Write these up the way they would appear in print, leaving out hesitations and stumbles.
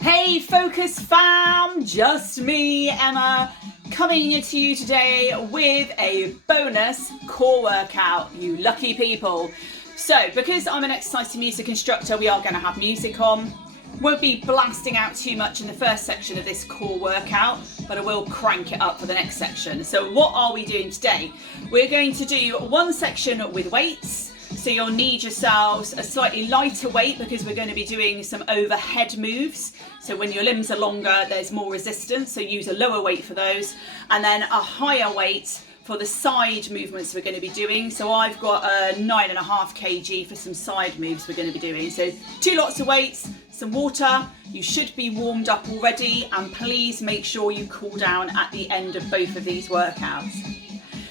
Hey Focus fam, just me, Emma, coming to you today with a bonus core workout, you lucky people. So, because I'm an exercise to music instructor, we are going to have music on. Won't be blasting out too much in the first section of this core workout, but I will crank it up for the next section. So what are we doing today? We're going to do one section with weights. So you'll need yourselves a slightly lighter weight because we're going to be doing some overhead moves. So when your limbs are longer, there's more resistance. So use a lower weight for those. And then a higher weight for the side movements we're going to be doing. So I've got a 9.5 kg for some side moves we're going to be doing. So 2 lots of weights, some water. You should be warmed up already. And please make sure you cool down at the end of both of these workouts.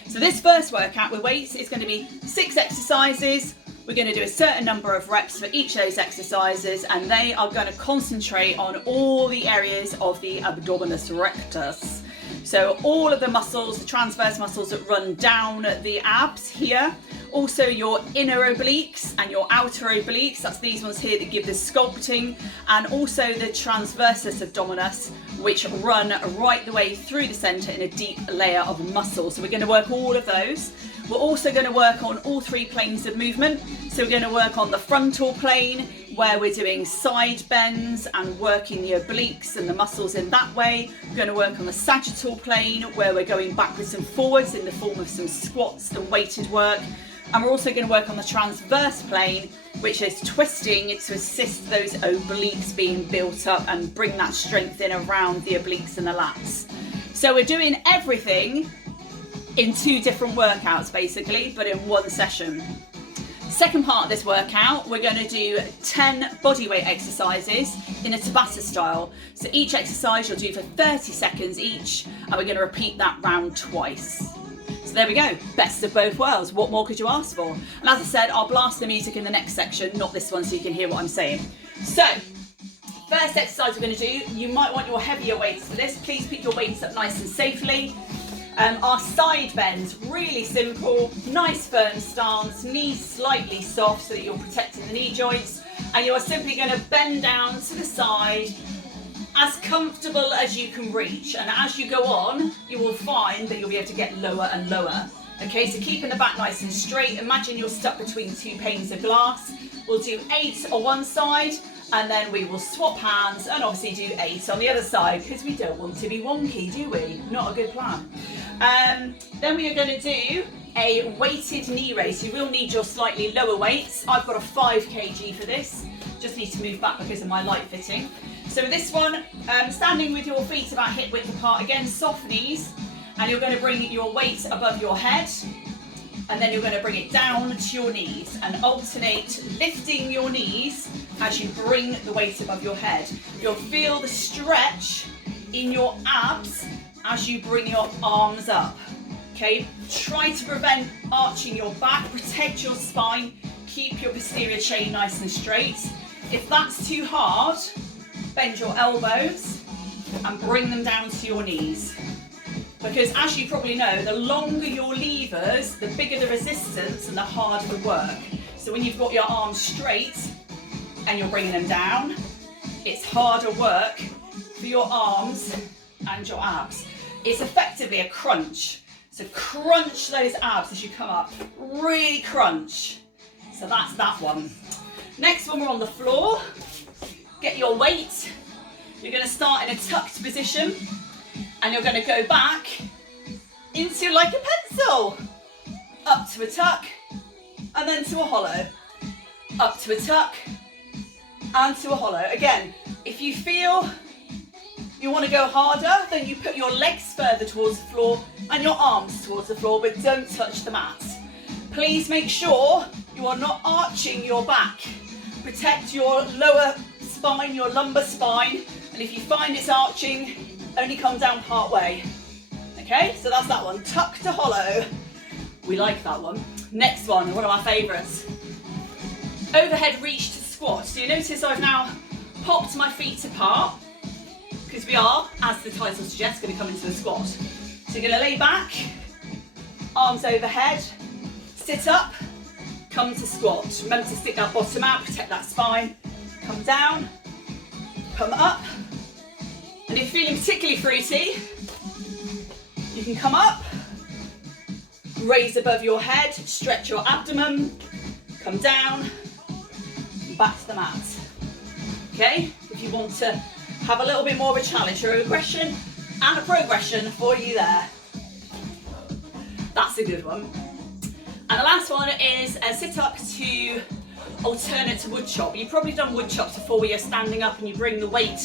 So this first workout with weights is going to be 6 exercises. We're going to do a certain number of reps for each of those exercises, and they are going to concentrate on all the areas of the abdominis rectus. So all of the muscles, the transverse muscles that run down the abs here. Also your inner obliques and your outer obliques, that's these ones here that give the sculpting, and also the transversus abdominis, which run right the way through the centre in a deep layer of muscle. So we're going to work all of those. We're also going to work on all 3 planes of movement. So we're going to work on the frontal plane, where we're doing side bends and working the obliques and the muscles in that way. We're going to work on the sagittal plane, where we're going backwards and forwards in the form of some squats and weighted work. And we're also going to work on the transverse plane, which is twisting to assist those obliques being built up and bring that strength in around the obliques and the lats. So we're doing everything in 2 different workouts basically, but in one session. Second part of this workout, we're going to do 10 bodyweight exercises in a Tabata style. So each exercise you'll do for 30 seconds each, and we're going to repeat that round twice. So there we go, best of both worlds. What more could you ask for? And as I said, I'll blast the music in the next section, not this one, so you can hear what I'm saying. So, first exercise we're going to do, you might want your heavier weights for this. Please pick your weights up nice and safely. Our side bends, really simple, nice firm stance, knees slightly soft so that you're protecting the knee joints, and you are simply going to bend down to the side as comfortable as you can reach, and as you go on you will find that you'll be able to get lower and lower. Okay, so keeping the back nice and straight. Imagine you're stuck between 2 panes of glass. We'll do 8 on one side, and then we will swap hands and obviously do 8 on the other side, because we don't want to be wonky, do we? Not a good plan. Then we are going to do a weighted knee raise. You will need your slightly lower weights. I've got a 5 kg for this. Just need to move back because of my light fitting. So this one, standing with your feet about hip width apart, again soft knees, and you're going to bring your weight above your head, and then you're going to bring it down to your knees and alternate lifting your knees as you bring the weight above your head. You'll feel the stretch in your abs as you bring your arms up. Okay, try to prevent arching your back, protect your spine, keep your posterior chain nice and straight. If that's too hard, bend your elbows and bring them down to your knees. Because as you probably know, the longer your levers, the bigger the resistance and the harder the work. So when you've got your arms straight and you're bringing them down, it's harder work for your arms and your abs. It's effectively a crunch. So crunch those abs as you come up, really crunch. So that's that one. Next one, we're on the floor. Get your weight. You're going to start in a tucked position, and you're going to go back into like a pencil. Up to a tuck, and then to a hollow. Up to a tuck, and to a hollow. Again, if you feel you want to go harder, then you put your legs further towards the floor and your arms towards the floor, but don't touch the mat. Please make sure you are not arching your back. Protect your lower spine, your lumbar spine, and if you find it's arching, only come down part way. Okay, so that's that one. Tuck to hollow. We like that one. Next one of our favourites. Overhead reach to squat. So you notice I've now popped my feet apart, because we are, as the title suggests, going to come into a squat. So you're going to lay back, arms overhead, sit up, come to squat. Remember to stick that bottom out, protect that spine. Come down, Come up. And if you're feeling particularly fruity, you can come up, raise above your head, stretch your abdomen, come down, back to the mat. Okay? If you want to have a little bit more of a challenge or aggression and a progression for you there. That's a good one. And the last one is a sit up to alternate to wood chop. You've probably done wood chops before where you're standing up and you bring the weight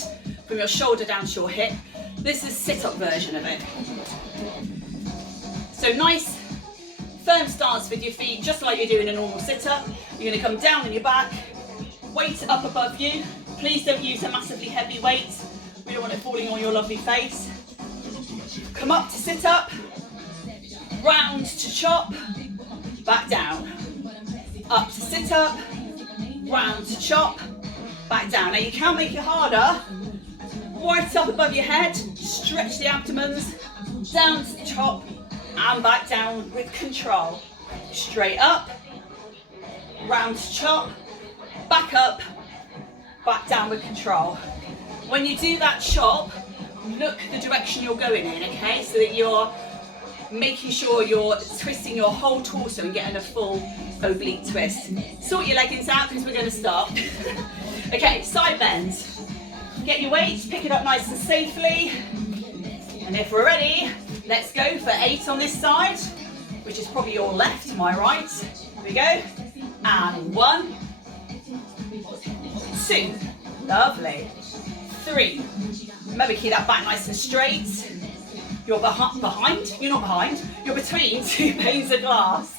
from your shoulder down to your hip. This is sit up version of it. So nice firm stance with your feet, just like you're doing a normal sit up. You're going to come down on your back, weight up above you. Please don't use a massively heavy weight. We don't want it falling on your lovely face. Come up to sit up, round to chop, back down. Up to sit up, round to chop, back down. Now you can make it harder. Right up above your head, stretch the abdomens, down to chop, and back down with control. Straight up, round to chop, back up, back down with control. When you do that chop, look the direction you're going in, okay? So that you're making sure you're twisting your whole torso and getting a full oblique twist. Sort your leggings out because we're going to start. Okay, side bends. Get your weight, pick it up nice and safely. And if we're ready, let's go for 8 on this side, which is probably your left to my right. Here we go. And 1, 2, lovely. 3, remember keep that back nice and straight. You're behind, you're not behind, you're between 2 panes of glass.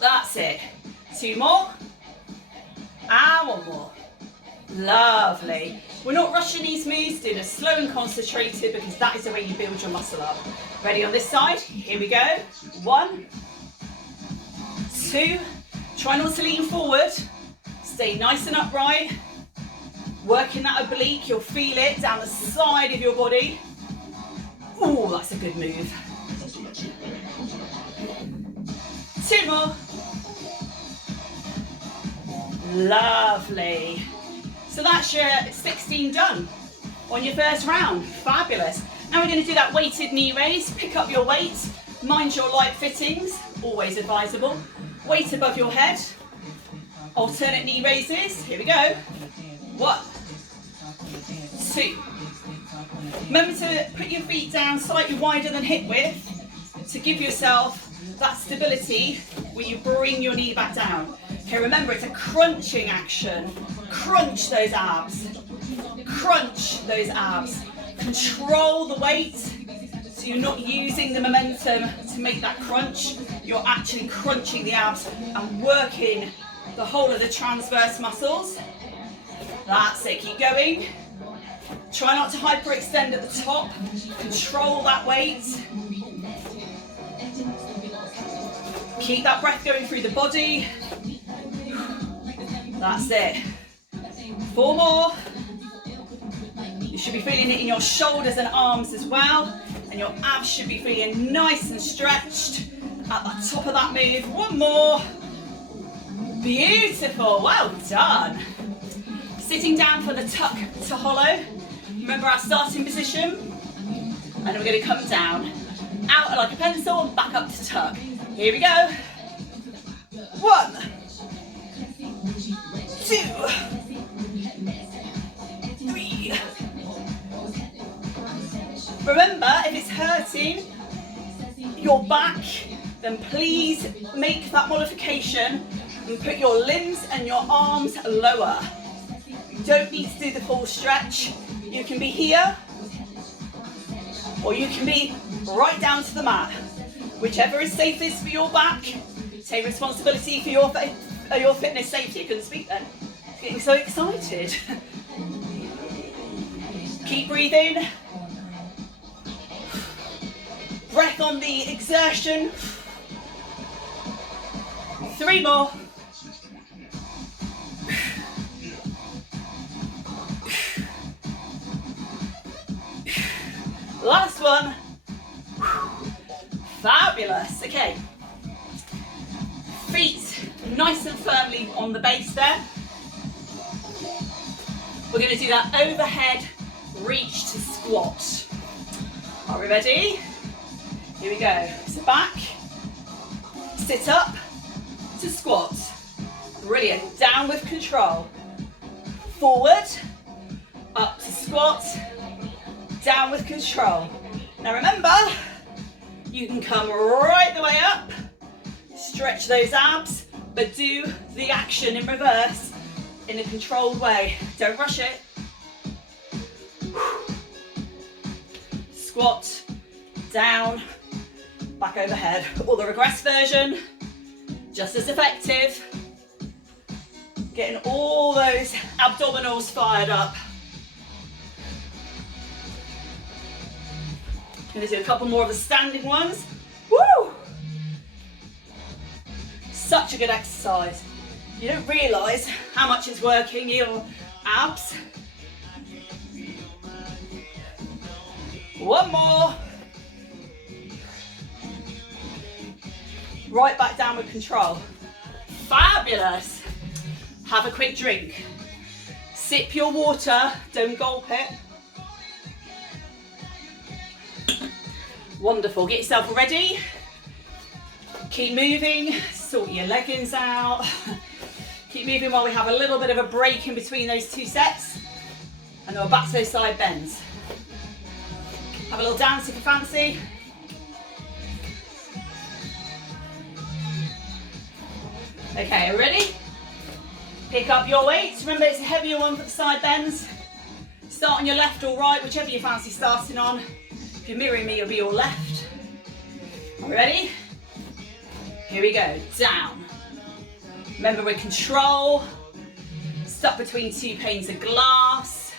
That's it. 2 more, and 1 more. Lovely. We're not rushing these moves, doing it slow and concentrated because that is the way you build your muscle up. Ready on this side? Here we go. 1, 2, try not to lean forward. Stay nice and upright. Working that oblique, you'll feel it down the side of your body. Oh, that's a good move. 2 more. Lovely. So that's your 16 done on your first round. Fabulous. Now we're going to do that weighted knee raise. Pick up your weight. Mind your light fittings. Always advisable. Weight above your head. Alternate knee raises. Here we go. 1, 2. Remember to put your feet down slightly wider than hip width to give yourself that stability where you bring your knee back down. Okay, remember it's a crunching action. Crunch those abs. Crunch those abs. Control the weight so you're not using the momentum to make that crunch. You're actually crunching the abs and working the whole of the transverse muscles. That's it, keep going. Try not to hyperextend at the top. Control that weight. Keep that breath going through the body. That's it. 4 more. You should be feeling it in your shoulders and arms as well. And your abs should be feeling nice and stretched at the top of that move. 1 more. Beautiful, well done. Sitting down for the tuck to hollow. Remember our starting position. And then we're going to come down. Out like a pencil and back up to tuck. Here we go. 1, 2, 3. Remember, if it's hurting your back, then please make that modification and put your limbs and your arms lower. You don't need to do the full stretch. You can be here, or you can be right down to the mat. Whichever is safest for your back. Take responsibility for your fitness safety. I couldn't speak then. Getting so excited. Keep breathing. Breath on the exertion. 3 more. Last one. Fabulous. Okay. Feet nice and firmly on the base there. We're going to do that overhead reach to squat. Are we ready? Here we go. So back, sit up to squat. Brilliant. Down with control. Forward, up to squat, down with control. Now remember, you can come right the way up, stretch those abs, but do the action in reverse in a controlled way. Don't rush it. Squat, down, back overhead. Or the regress version, just as effective. Getting all those abdominals fired up. Going to do a couple more of the standing ones. Woo! Such a good exercise. You don't realise how much it's working your abs. One more. Right back down with control. Fabulous. Have a quick drink. Sip your water, don't gulp it. Wonderful, get yourself ready. Keep moving, sort your leggings out. Keep moving while we have a little bit of a break in between those two sets. And then we're back to those side bends. Have a little dance if you fancy. Okay, are you ready? Pick up your weights. Remember, it's a heavier one for the side bends. Start on your left or right, whichever you fancy starting on. If you're mirroring me, you'll be your left. Ready? Here we go. Down. Remember, we're control. Stuck between two panes of glass.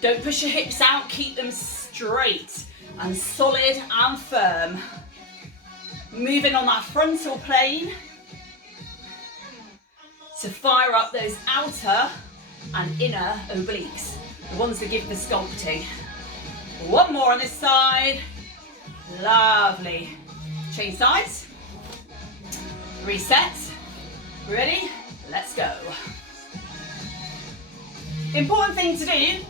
Don't push your hips out. Keep them straight and solid and firm. Moving on that frontal plane to fire up those outer and inner obliques, the ones that give the sculpting. One more on this side. Lovely. Change sides. Reset. Ready? Let's go. Important thing to do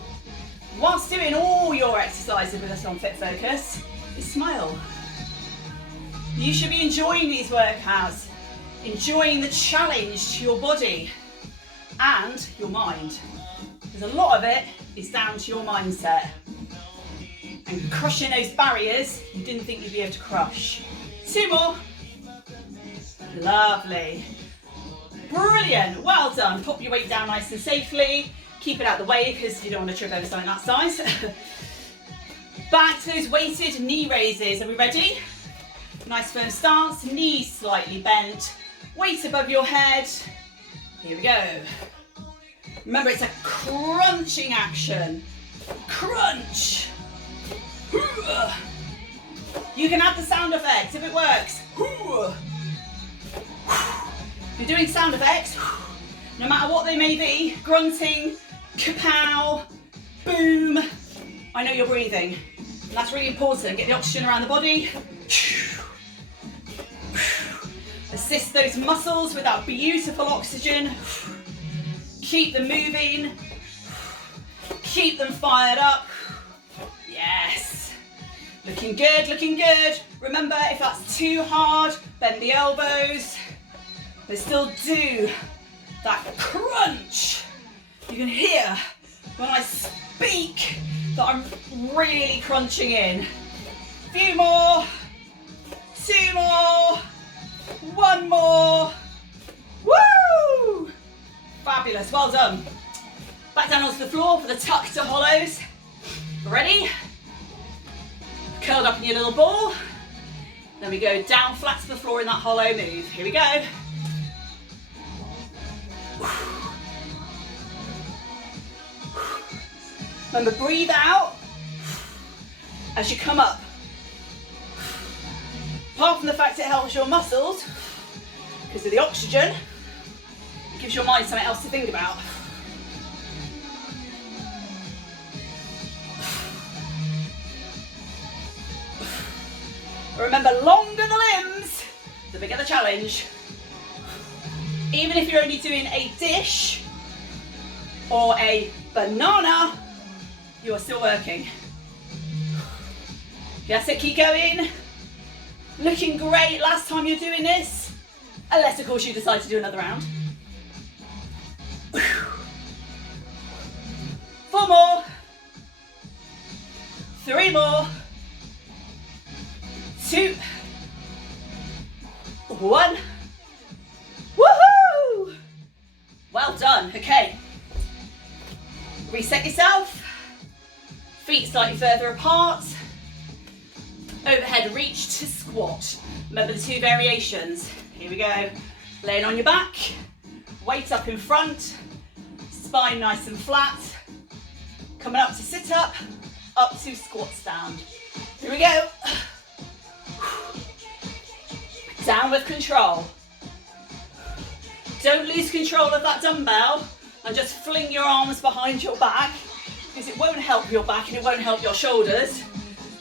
whilst doing all your exercises with us on Fit Focus is smile. You should be enjoying these workouts, enjoying the challenge to your body and your mind. Because a lot of it is down to your mindset and crushing those barriers you didn't think you'd be able to crush. Two more. Lovely. Brilliant. Well done. Pop your weight down nice and safely. Keep it out of the way because you don't want to trip over something that size. Back to those weighted knee raises. Are we ready? Nice firm stance, knees slightly bent, weight above your head. Here we go. Remember, it's a crunching action. Crunch. You can add the sound effects if it works. If you're doing sound effects, no matter what they may be, grunting, kapow, boom, I know you're breathing. And that's really important. Get the oxygen around the body. Assist those muscles with that beautiful oxygen. Keep them moving. Keep them fired up. Yes. Looking good, looking good. Remember, if that's too hard, bend the elbows. But still do that crunch. You can hear when I speak that I'm really crunching in. A few more. Two more. One more. Woo! Fabulous, well done. Back down onto the floor for the tuck to hollows. Ready? Curled up in your little ball. Then we go down flat to the floor in that hollow move. Here we go. Remember, breathe out as you come up. Apart from the fact it helps your muscles, because of the oxygen, it gives your mind something else to think about. Remember, longer the limbs, the bigger the challenge. Even if you're only doing a dish or a banana, you are still working. Yes, it, keep going. Looking great last time you're doing this, unless of course you decide to do another round. 4 more. 3 more. 2. 1. Woohoo! Well done. Okay. Reset yourself. Feet slightly further apart. Overhead reach to squat. Remember the 2 variations. Here we go. Laying on your back. Weight up in front. Spine nice and flat. Coming up to sit up. Up to squat stand. Here we go. Down with control. Don't lose control of that dumbbell and just fling your arms behind your back, because it won't help your back and it won't help your shoulders.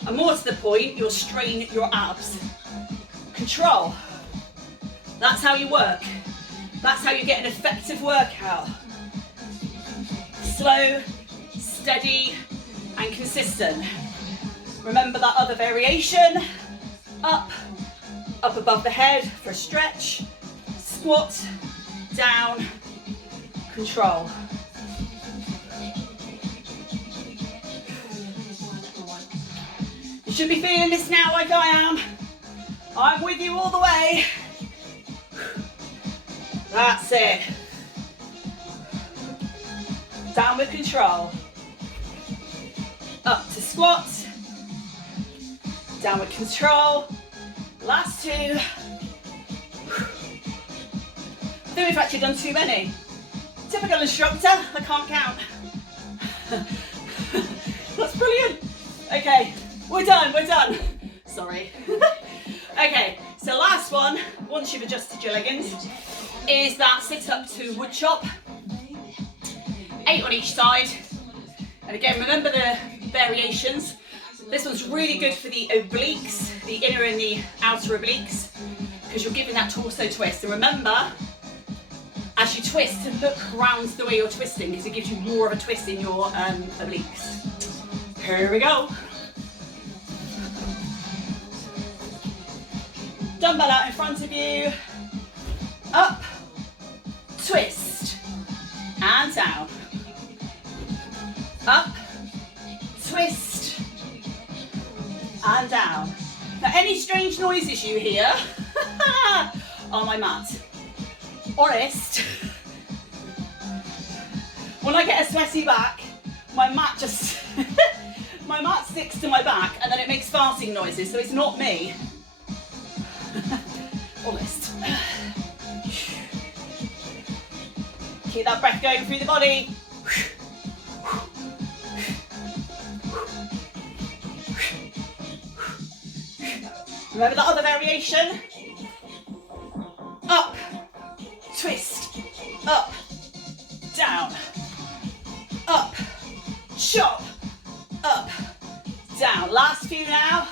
And more to the point, you'll strain your abs. Control. That's how you work. That's how you get an effective workout. Slow, steady, and consistent. Remember that other variation. Up above the head for a stretch. Squat, down, control. You should be feeling this now like I am. I'm with you all the way. That's it. Down with control. Up to squat. Down with control. Last 2. I think we've actually done too many. Typical instructor, I can't count. That's brilliant. Okay, we're done. Sorry. Okay, so last one, once you've adjusted your leggings, is that sit up to wood chop. 8 on each side. And again, remember the variations. This one's really good for the obliques, the inner and the outer obliques, because you're giving that torso twist. And remember, as you twist, to look around the way you're twisting, because it gives you more of a twist in your obliques. Here we go. Dumbbell out in front of you. Up, twist, and down. Up, twist, and down. Now, any strange noises you hear on my mat. Honest, when I get a sweaty back, my mat just, my mat sticks to my back and then it makes farting noises, so it's not me. Honest. Keep that breath going through the body. Remember that other variation? Up, twist, up, down, up, chop, up, down. Last few now.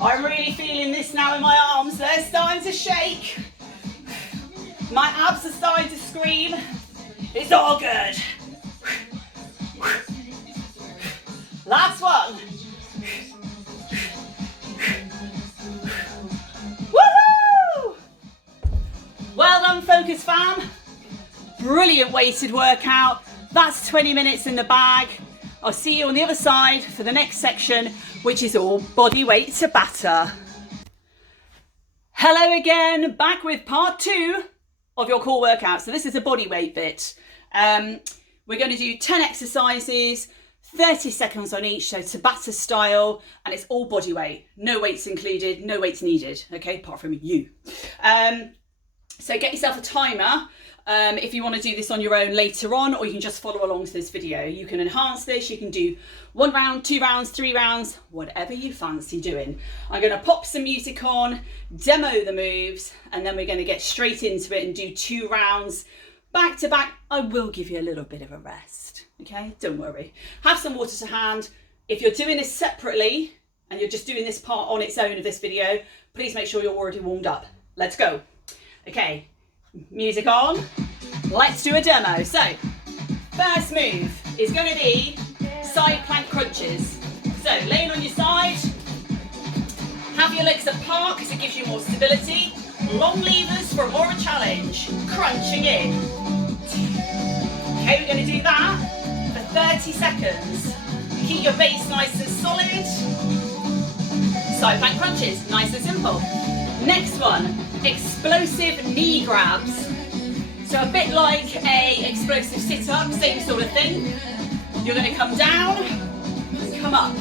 I'm really feeling this now in my arms. They're starting to shake. My abs are starting to scream. It's all good. Last one. Woohoo! Well done, Focus fam. Brilliant weighted workout. That's 20 minutes in the bag. I'll see you on the other side for the next section, which is all body weight Tabata. Hello again, back with part 2 of your core workout. So this is a body weight bit. We're going to do 10 exercises, 30 seconds on each, so Tabata style, and it's all body weight. No weights included, no weights needed, okay, apart from you. So get yourself a timer. If you want to do this on your own later on, or you can just follow along to this video. You can enhance this, you can do 1 round, 2 rounds, 3 rounds, whatever you fancy doing. I'm going to pop some music on, demo the moves, and then we're going to get straight into it and do 2 rounds back to back. I will give you a little bit of a rest, okay? Don't worry. Have some water to hand. If you're doing this separately and you're just doing this part on its own of this video, Please make sure you're already warmed up. Let's go. Okay, music on. Let's do a demo. So, first move is going to be side plank crunches. So, laying on your side, have your legs apart because it gives you more stability. Long levers for more of a challenge. Crunching in. Okay, we're going to do that for 30 seconds. Keep your base nice and solid. Side plank crunches, nice and simple. Next one, explosive knee grabs. So a bit like a explosive sit-up, same sort of thing. You're going to come down, come up,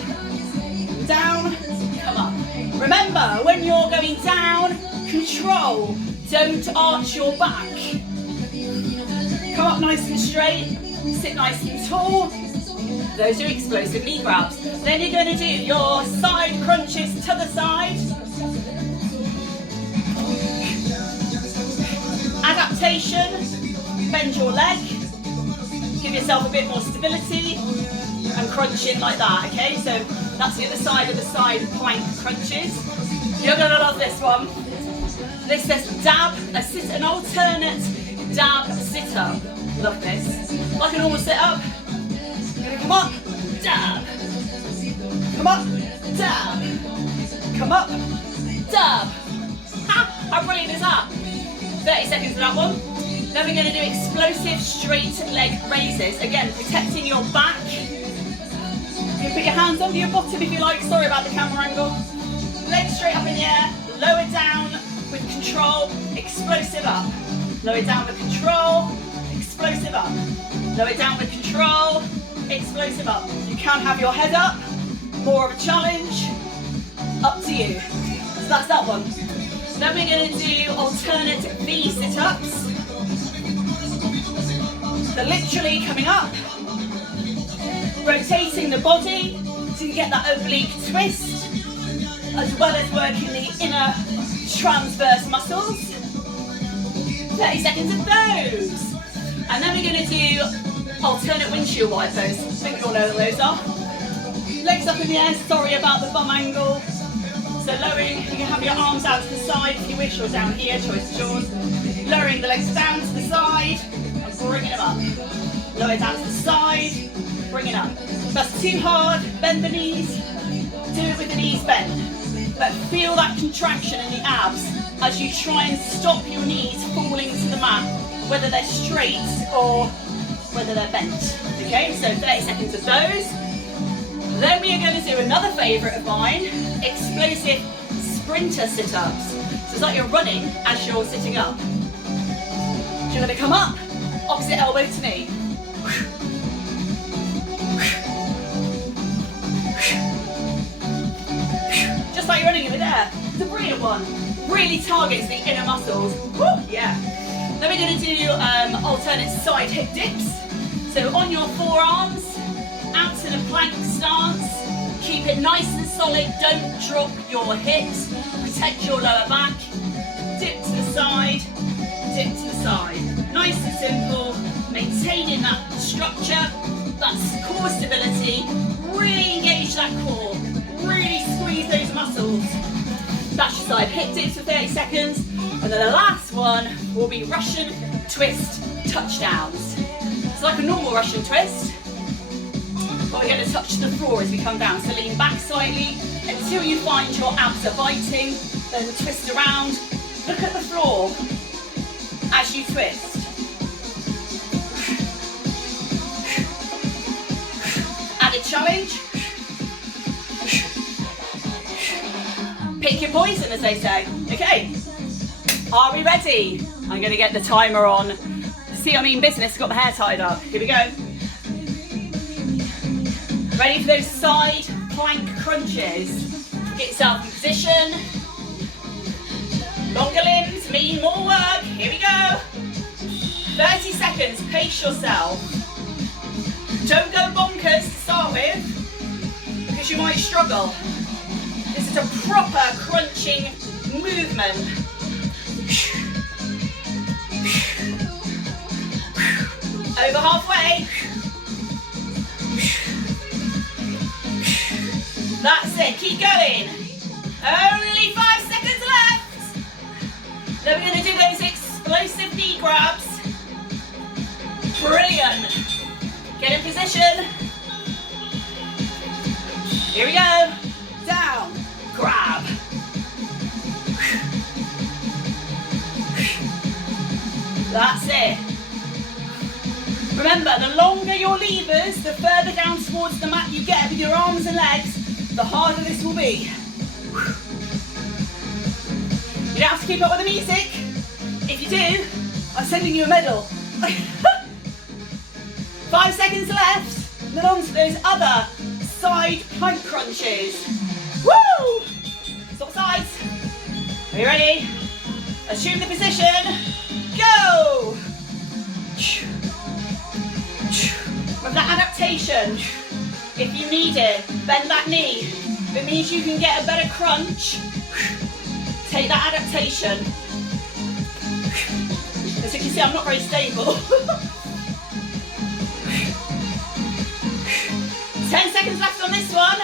down, come up. Remember, when you're going down, control, don't arch your back. Come up nice and straight, sit nice and tall. Those are explosive knee grabs. Then you're going to do your side crunches to the side. Adaptation, bend your leg, give yourself a bit more stability and crunch in like that, okay? So that's the other side of the side plank crunches. You're going to love this one. This says dab, an alternate dab sit-up. Love this. Like a normal sit-up. Come up, dab. Come up, dab. Come up, dab. Ha! How brilliant is that? 30 seconds for that one. Then we're going to do explosive straight leg raises. Again, protecting your back. You can put your hands under your bottom if you like. Sorry about the camera angle. Legs straight up in the air. Lower down with control. Explosive up. Lower down with control. Explosive up. Lower down with control. Explosive up. You can have your head up. More of a challenge. Up to you. So that's that one. Then we're going to do alternate V sit-ups. So literally coming up, rotating the body so you get that oblique twist, as well as working the inner transverse muscles. 30 seconds of those. And then we're going to do alternate windshield wipers. I think we all know what those are. Legs up in the air, sorry about the bum angle. So lowering, you can have your arms out to the side if you wish, or down here, choice is yours. Lowering the legs down to the side and bringing them up. Lower down to the side, bring it up. If that's too hard, bend the knees. Do it with the knees bent. But feel that contraction in the abs as you try and stop your knees falling to the mat, whether they're straight or whether they're bent. Okay, so 30 seconds of those. Then we are going to do another favourite of mine, explosive sprinter sit-ups. So it's like you're running as you're sitting up. So you're going to come up, opposite elbow to knee. Just like you're running in midair. It's a brilliant one. Really targets the inner muscles. Woo, yeah. Then we're going to do alternate side hip dips. So on your forearms, out in a plank stance, keep it nice and solid, don't drop your hips, protect your lower back, dip to the side, dip to the side. Nice and simple, maintaining that structure, that core stability, really engage that core, really squeeze those muscles. That's your side hip dips for 30 seconds, and then the last one will be Russian twist touchdowns. It's like a normal Russian twist, but we're going to touch the floor as we come down. So lean back slightly until you find your abs are biting, then twist around. Look at the floor as you twist. Added challenge. Pick your poison, as they say. Okay, are we ready? I'm going to get the timer on. See, I mean business, got the hair tied up. Here we go. Ready for those side plank crunches. Get yourself in position. Longer limbs mean more work. Here we go. 30 seconds, pace yourself. Don't go bonkers to start with, because you might struggle. This is a proper crunching movement. Over halfway. That's it, keep going. Only 5 seconds Here we go. Down, grab. That's it. Remember, the longer your levers, the further down towards the mat you get with your arms and legs, the harder this will be. You don't have to keep up with the music. If you do, I'm sending you a medal. 5 seconds left, and then on to those other side plank crunches. Woo! Swap sides. Are you ready? Assume the position. Go! With that adaptation, if you need it, bend that knee. If it means you can get a better crunch, take that adaptation. As you can see, I'm not very stable. 10 seconds left on this one.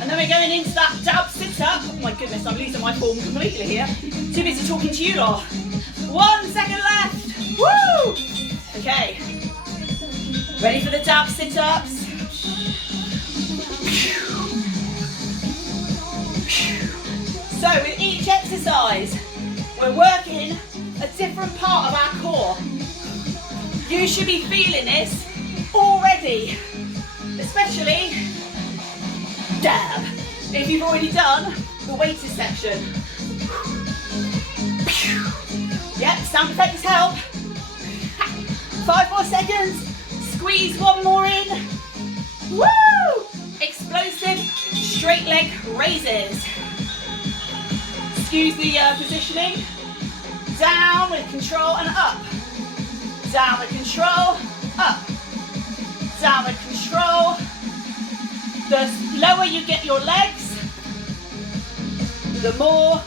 And then we're going into that dab sit-up. Oh my goodness, I'm losing my form completely here. Too busy talking to you lot. 1 second left. Woo! Okay. Ready for the dab sit-ups? So with each exercise, we're working a different part of our core. You should be feeling this already, especially dab, if you've already done the weighted section. Yep, sound effects help. 5 more seconds. Squeeze one more in. Woo! Explosive straight leg raises. Excuse the positioning. Down with control and up. Down with control, up. Down with control. The lower you get your legs, the more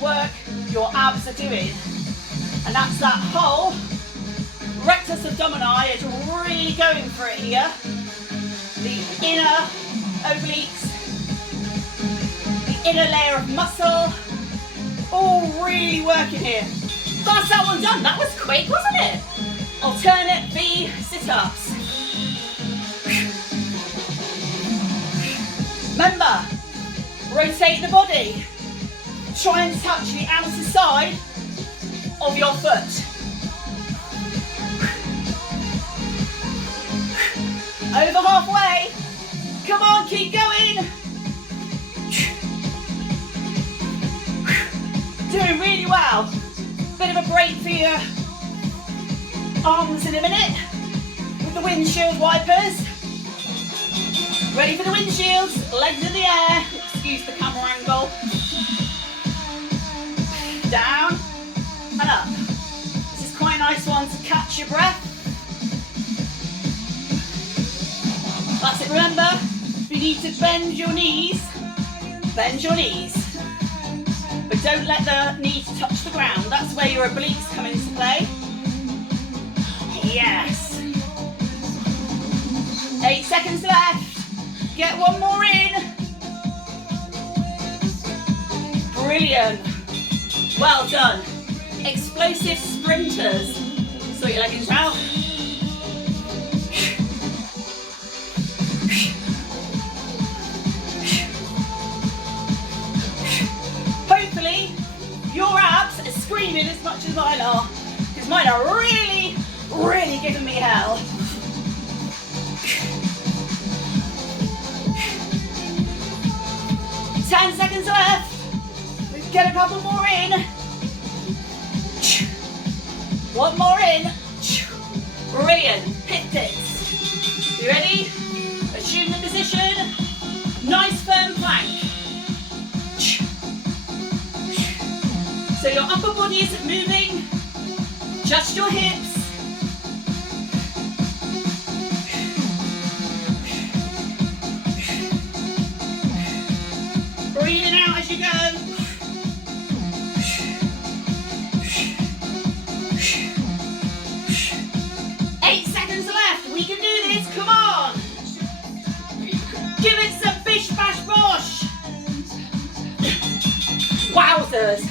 work your abs are doing. And that's that whole rectus abdomini is really going for it here. The inner obliques, the inner layer of muscle, all really working here. That's that one done. That was quick, wasn't it? Alternate V sit-ups. Remember, rotate the body. Try and touch the outer side of your foot. Over halfway. Come on, keep going. Doing really well. Bit of a break for your arms in a minute with the windshield wipers. Ready for the windshields, legs in the air. Excuse the camera angle. Down and up. This is quite a nice one to catch your breath. That's it, remember, if you need to bend your knees. But don't let the knees touch the ground. That's where your obliques come into play. Yes. 8 seconds left. Get one more in. Brilliant. Well done. Explosive sprinters. Sort your leggings out. Hopefully, your abs are screaming as much as mine are, because mine are really, really giving me hell. Ten seconds left. Let's get a couple more in. One more in. Brilliant. Hip dips. You ready? Assume the position. Nice firm plank. So your upper body isn't moving, just your hips. Breathing out as you go. We can do this, come on! Give it some bish bash bosh! Wowzers!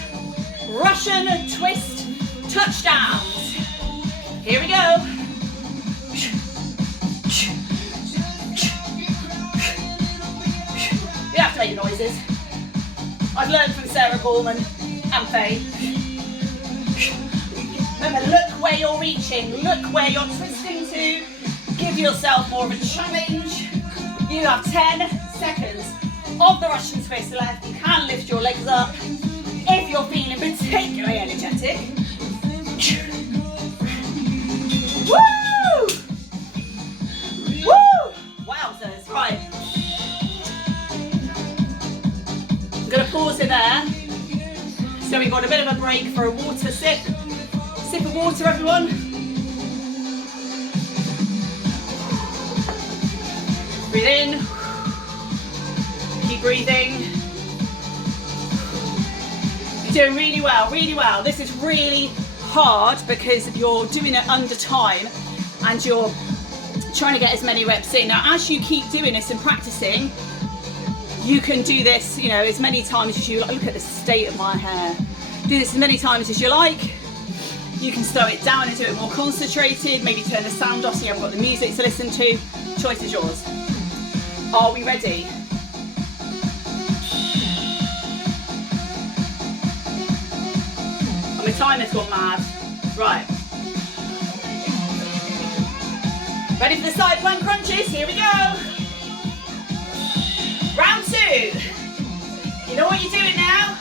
Russian twist touchdowns! Here we go! same noises. I've learned from Sarah Gorman and Faye. Remember, look where you're reaching, look where you're twisting to. Give yourself more of a challenge. You have 10 seconds of the Russian twist left. You can lift your legs up if you're feeling particularly energetic. Woo! Woo! Wowzers, right. I'm going to pause it there. So we've got a bit of a break for a water sip. Sip of water, everyone. Breathe in. Keep breathing. You're doing really well, really well. This is really hard because you're doing it under time and you're trying to get as many reps in. Now, as you keep doing this and practicing, you can do this, you know, as many times as you like. Look at the state of my hair. Do this as many times as you like. You can slow it down and do it more concentrated. Maybe turn the sound off so you haven't got the music to listen to. Choice is yours. Are we ready? My timer's gone mad. Right. Ready for the side plank crunches? Here we go. Round 2. You know what you're doing now?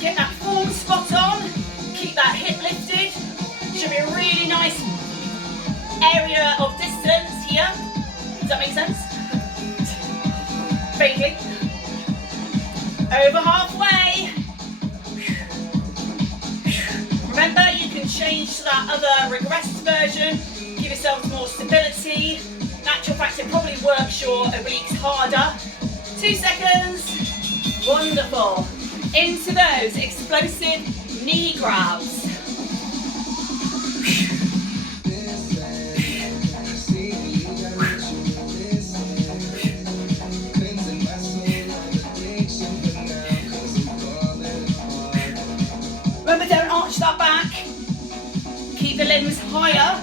Get that form spot on. Keep that hip lifted. Should be a really nice area of distance here. Does that make sense? Vaguely. Over halfway. Remember, you can change to that other regressed version. Give yourself more stability. In actual fact, it probably works your obliques harder. 2 seconds. Wonderful. Into those explosive knee grabs. Remember, don't arch that back. Keep the limbs higher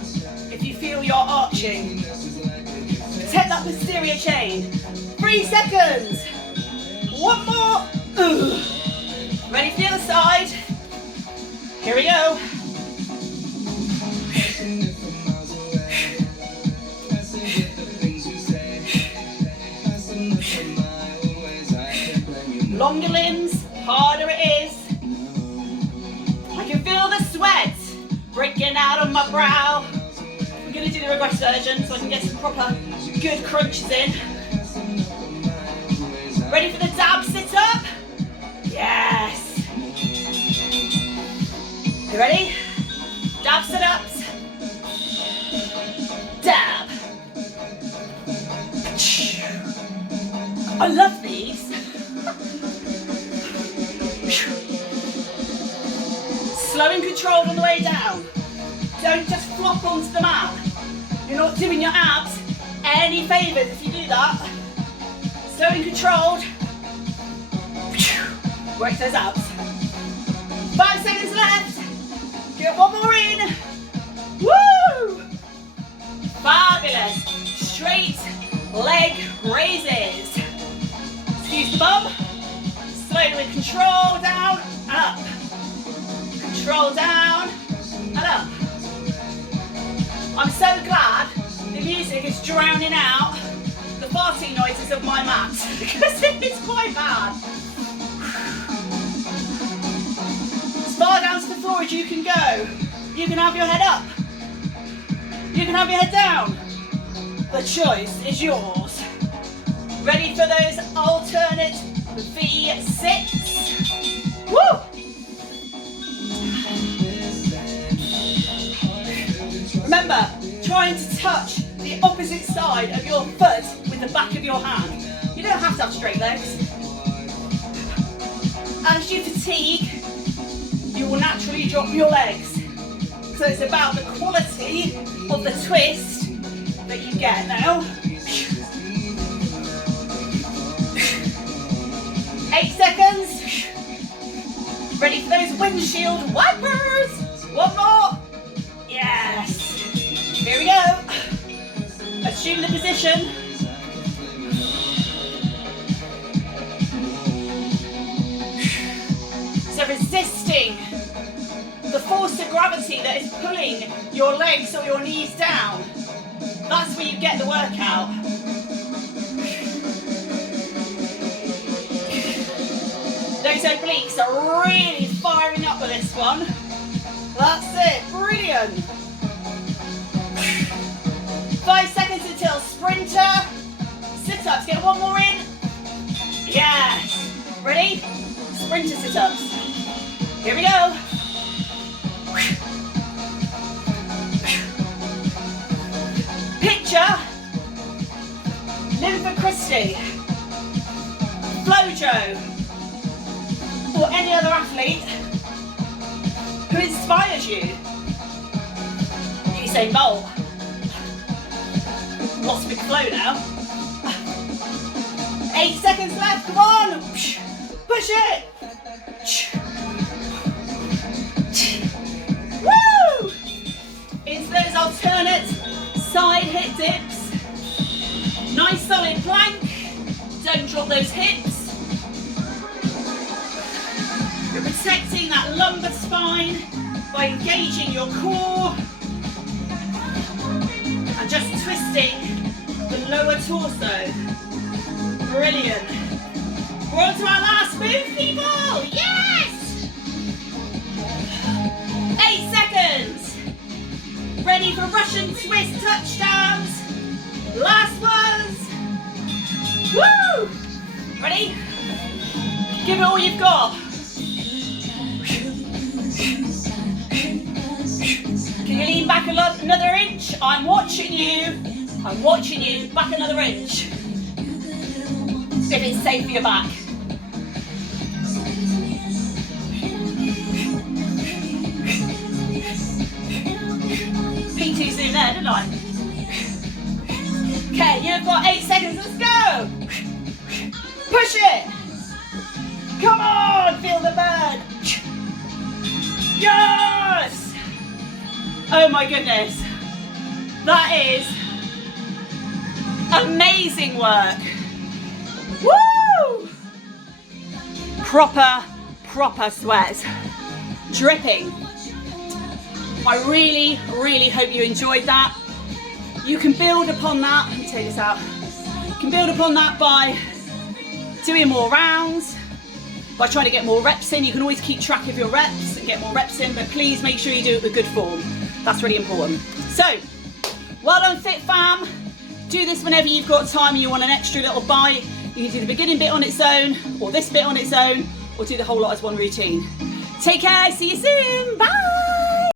if you feel you're arching. Protect that posterior chain. 3 seconds. 1 more. Ready for the other side. Here we go. Longer limbs, harder it is. I can feel the sweat breaking out of my brow. I'm going to do the regress version so I can get some proper good crunches in. Ready for the dab sit up? Yes. You ready? Dab sit ups. Dab. I love these. Slow and controlled on the way down. Don't just flop onto the mat. You're not doing your abs any favours if you do that. Slow and controlled. Work those abs. 5 seconds left. Get 1 more in. Woo! Fabulous. Straight leg raises. Excuse the bum. Slowly with control, down and up. Control down and up. I'm so glad the music is drowning out the farting noises of my mat because it is quite bad. As far down to the floor as you can go. You can have your head up. You can have your head down. The choice is yours. Ready for those alternate V6? Woo! Remember, trying to touch the opposite side of your foot with the back of your hand. You don't have to have straight legs. As you fatigue, you will naturally drop your legs. So it's about the quality of the twist that you get now. 8 seconds. Ready for those windshield wipers. 1 more. Yes. Here we go. Assume the position. resisting the force of gravity that is pulling your legs or your knees down. That's where you get the workout. Those obliques are really firing up with this one. That's it, brilliant. 5 seconds until sprinter. Sit-ups, get one more in. Yes. Ready? Sprinter sit-ups. Here we go. Picture Linford Christie, Flojo, or any other athlete who inspires you. Usain Bolt. Lost big flow now. 8 seconds left, come on! Push it! Woo! Into those alternate side hip dips. Nice solid plank. Don't drop those hips. You're protecting that lumbar spine by engaging your core and just twisting the lower torso. Brilliant. We're on to our last move, people. Yes! 8 seconds. Ready for Russian twist touchdowns. Last ones. Woo! Ready? Give it all you've got. Can you lean back another inch? I'm watching you. I'm watching you. Back another inch. If it's safe for your back. Peeked too soon there, didn't I? Okay, you've got 8 seconds, let's go! Push it! Come on, feel the burn! Yes! Oh my goodness. That is amazing work. Woo! Proper sweat. Dripping. I really hope you enjoyed that. You can build upon that. Let me take this out. You can build upon that by doing more rounds, by trying to get more reps in. You can always keep track of your reps and get more reps in, but please make sure you do it with good form. That's really important. So, well done, Fit Fam. Do this whenever you've got time and you want an extra little bite. You can do the beginning bit on its own, or this bit on its own, or do the whole lot as one routine. Take care, see you soon, bye!